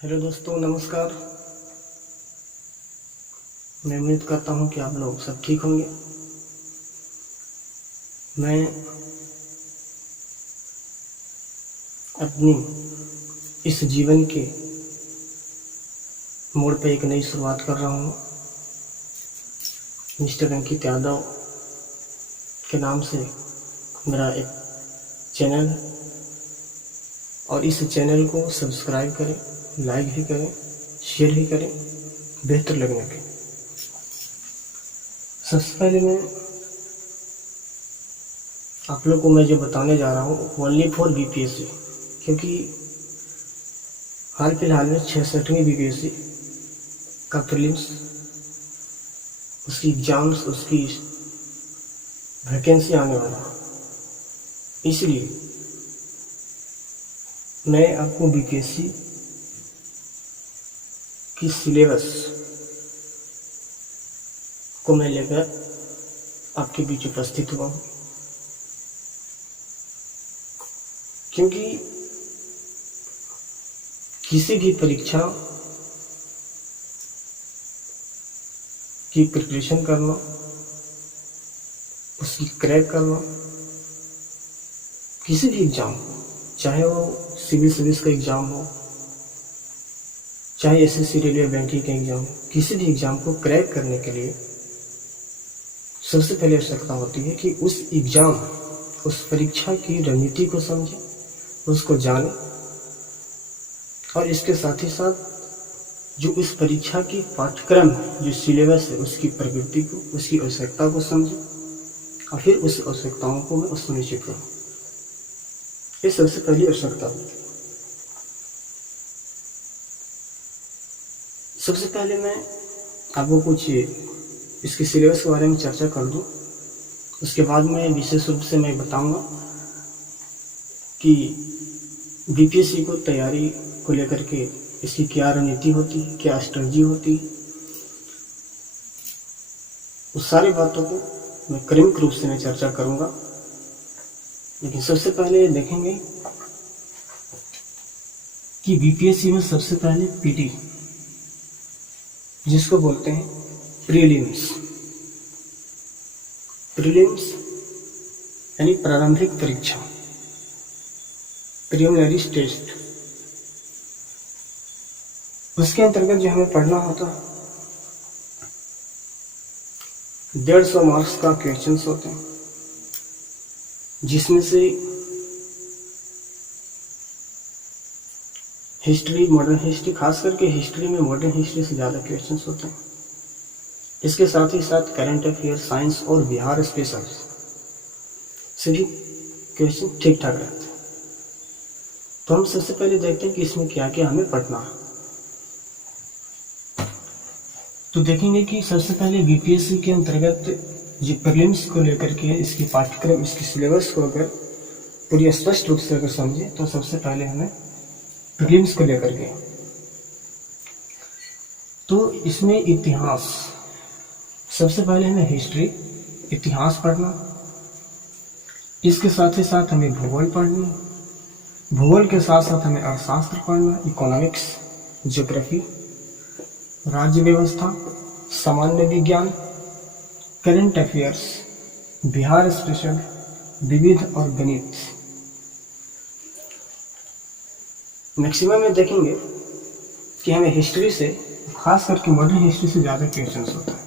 Hello दोस्तों, नमस्कार। मैं उम्मीद करता हूँ कि आप लोग सब ठीक होंगे। मैं अपनी इस जीवन के मोड़ पे एक नई शुरुआत कर रहा हूँ। मिस्टर अंकित यादव के नाम से मेरा एक चैनल, और इस चैनल को सब्सक्राइब करें, लाइक भी करें, शेयर भी करें बेहतर लगने के। सबसे पहले मैं आप लोग को मैं जो बताने जा रहा हूँ ओनली फॉर बीपीएससी, क्योंकि हाल फिलहाल में 66वीं बीपीएससी का प्रीलिम्स, उसकी एग्जाम्स, उसकी वैकेंसी आने वाला है। इसलिए मैं आपको बीपीएससी की सिलेबस को मैं लेकर आपके बीच उपस्थित हुआ हूँ, क्योंकि किसी भी परीक्षा की प्रिपरेशन करना, उसकी क्रैक करना, किसी भी एग्ज़ाम, चाहे वो सिविल सर्विस का एग्ज़ाम हो, चाहे एसएससी रेलवे बैंकिंग का एग्ज़ाम, किसी भी एग्ज़ाम को क्रैक करने के लिए सबसे पहले आवश्यकता होती है कि उस एग्ज़ाम, उस परीक्षा की रणनीति को समझें, उसको जानें, और इसके साथ ही साथ जो उस परीक्षा की पाठ्यक्रम है, जो सिलेबस है, उसकी प्रकृति को, उसकी आवश्यकता को समझें, और फिर उस आवश्यकताओं को मैं सुनिश्चित करूँ। ये सबसे पहली आवश्यकता है। सबसे पहले मैं आपको कुछ इसके सिलेबस के बारे में चर्चा कर दूं, उसके बाद में विशेष रूप से मैं बताऊंगा कि बीपीएससी को तैयारी को लेकर के इसकी क्या रणनीति होती है, क्या स्ट्रेटजी होती है। उस सारी बातों को मैं क्रमिक रूप से मैं चर्चा करूंगा। लेकिन सबसे पहले देखेंगे कि बीपीएससी में सबसे पहले पीटी, जिसको बोलते हैं प्रीलिम्स। प्रीलिम्स यानी प्रारंभिक परीक्षा, प्रीलिमिनरी टेस्ट। उसके अंतर्गत जो हमें पढ़ना होता है 150 मार्क्स का क्वेश्चंस होते हैं, जिसमें से हिस्ट्री, मॉडर्न हिस्ट्री, खास करके हिस्ट्री में मॉडर्न हिस्ट्री से ज़्यादा क्वेश्चंस होते हैं। इसके साथ ही साथ करंट अफेयर, साइंस और बिहार स्पेशल से भी क्वेश्चन ठीक ठाक रहते हैं। तो हम सबसे पहले देखते हैं कि इसमें क्या क्या हमें पढ़ना है। तो देखेंगे कि सबसे पहले बीपीएससी के अंतर्गत जो प्रीलिम्स को लेकर के इसकी पाठ्यक्रम, इसकी सिलेबस को अगर पूरी स्पष्ट रूप से अगर समझे, तो सबसे पहले हमें प्रीलिम्स को लेकर के, तो इसमें इतिहास, सबसे पहले हमें हिस्ट्री, इतिहास पढ़ना। इसके साथ ही साथ हमें भूगोल पढ़नी, भूगोल के साथ साथ हमें अर्थशास्त्र पढ़ना, इकोनॉमिक्स, ज्योग्राफी, राज्य व्यवस्था, सामान्य विज्ञान, करंट अफेयर्स, बिहार स्पेशल, विविध और गणित। मैक्सिमम में देखेंगे कि हमें हिस्ट्री से, खास करके मॉडर्न हिस्ट्री से ज़्यादा क्वेश्चंस होता है।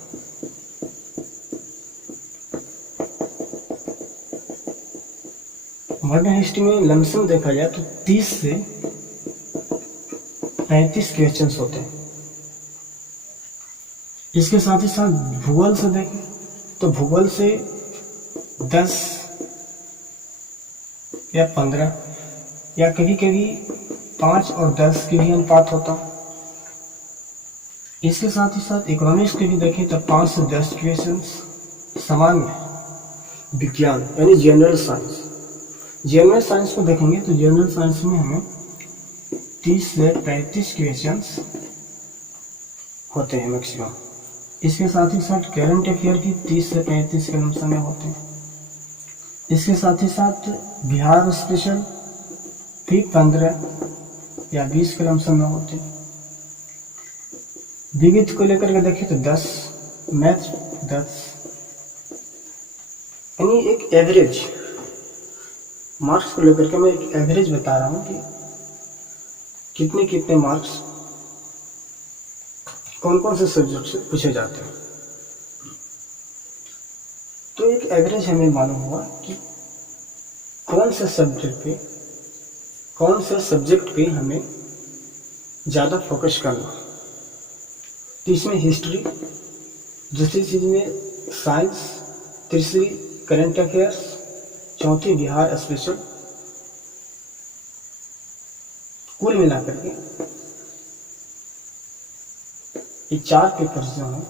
मॉडर्न हिस्ट्री में लमसम देखा जाए तो 30 से 35 क्वेश्चंस होते हैं। इसके साथ ही साथ भूगोल से देखें तो भूगोल से 10 या 15 या कभी कभी 5 और 10 के भी अनुपात होता है। इसके साथ ही साथ इकोनॉमिक्स के भी देखें तो 5 से 10 क्वेश्चंस। सामान्य विज्ञान यानी जनरल साइंस, जनरल साइंस को देखेंगे तो जनरल साइंस में हमें 30 से 35 क्वेश्चंस होते हैं मैक्सिमम। इसके साथ ही साथ करंट अफेयर की 30 से 35 के लमसम में होते हैं। इसके साथ ही साथ बिहार स्पेशल भी 15 या 20 के लमसम में होते हैं। विविध को लेकर के देखें तो 10, मैथ 10, यानी एक एवरेज मार्क्स को लेकर के मैं एक एवरेज बता रहा हूँ कि कितने कितने मार्क्स कौन कौन से सब्जेक्ट से पूछे जाते हैं। तो एक एवरेज हमें मालूम हुआ कि कौन से सब्जेक्ट पे हमें ज़्यादा फोकस करना। तो इसमें हिस्ट्री, दूसरी चीज़ में साइंस, तीसरी करंट अफेयर्स, चौथी बिहार स्पेशल, कुल मिलाकर के ये 4 पेपर्स जो हैं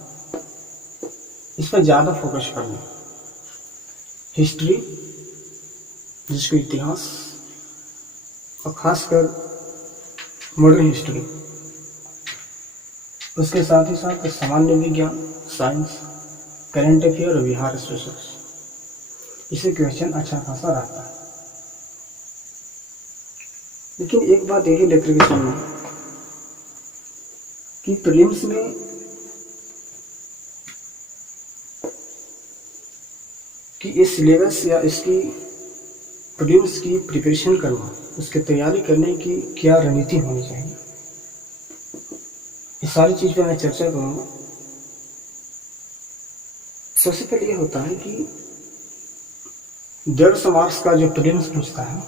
इस पर ज़्यादा फोकस करना। हिस्ट्री जिसको इतिहास और खासकर मॉडर्न हिस्ट्री, उसके साथ ही साथ सामान्य विज्ञान, साइंस, करंट अफेयर और बिहार स्पेशल, इसे क्वेश्चन अच्छा खासा रहता है। लेकिन एक बात यही लेकर के चलना कि प्रीलिम्स में कि ये सिलेबस या इसकी प्रीलिम्स की प्रिपरेशन करना, उसकी तैयारी करने की क्या रणनीति होनी चाहिए, ये सारी चीज़ पर मैं चर्चा करूँगा। सबसे पहले ये होता है कि 150 मार्क्स का जो प्रीलिम्स पूछता है,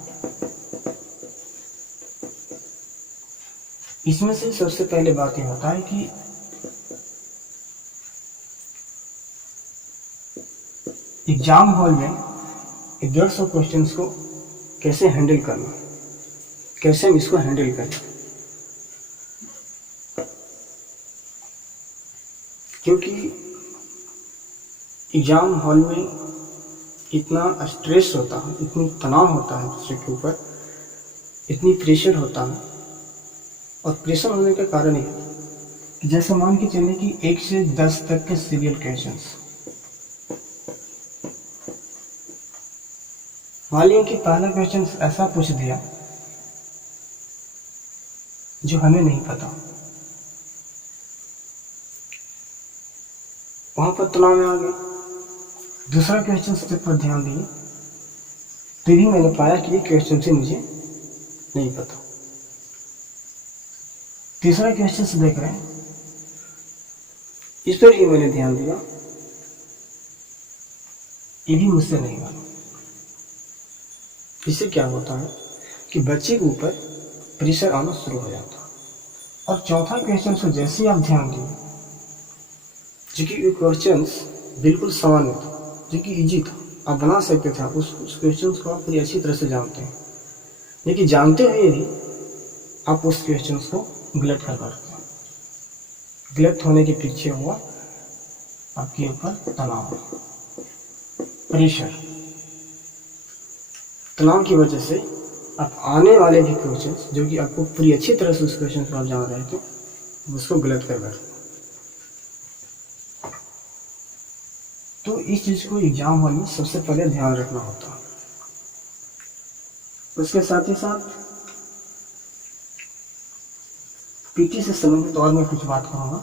इसमें से सबसे पहले बात ये होता है कि एग्जाम हॉल में 150 क्वेश्चंस को कैसे हैंडल करना, कैसे हम इसको हैंडल करें। क्योंकि एग्जाम हॉल में इतना स्ट्रेस होता है, इतनी तनाव होता है बच्चे के ऊपर, इतनी प्रेशर होता है। और प्रेशर होने का कारण ये कि जैसे मान के चले कि 1 से 10 तक के सीरियल क्वेश्चंस, मान लिया कि पहला क्वेश्चन ऐसा पूछ दिया जो हमें नहीं पता, वहां पर तनाव में आ गए। दूसरा क्वेश्चन पर ध्यान दिए तो भी मैंने पाया कि ये क्वेश्चन से मुझे नहीं पता। तीसरा क्वेश्चन से देख रहे हैं, इस पर ही मैंने ध्यान दिया, ये भी मुझसे नहीं मालूम। इससे क्या होता है कि बच्चे के ऊपर प्रेशर आना शुरू हो जाता है। और चौथा क्वेश्चन से जैसे ही आप ध्यान दिए, जो कि ये क्वेश्चंस बिल्कुल सामान्य था, जो कि इजी था, आप बना सकते थे, उस क्वेश्चंस को आप बड़ी अच्छी तरह से जानते हैं, लेकिन जानते हुए भी आप उस क्वेश्चंस को गलत कर पाते हैं। गलत होने के पीछे हुआ आपके ऊपर तनाव, प्रेशर। तनाव की वजह से आप आने वाले भी क्वेश्चंस जो कि आपको पूरी अच्छी तरह से उस क्वेश्चन को आप जान रहे थे, उसको गलत कर बैठे। तो इस चीज को एग्जाम हॉल में सबसे पहले ध्यान रखना होता है। उसके साथ ही साथ पीटी से संबंधित और मैं कुछ बात करूंगा।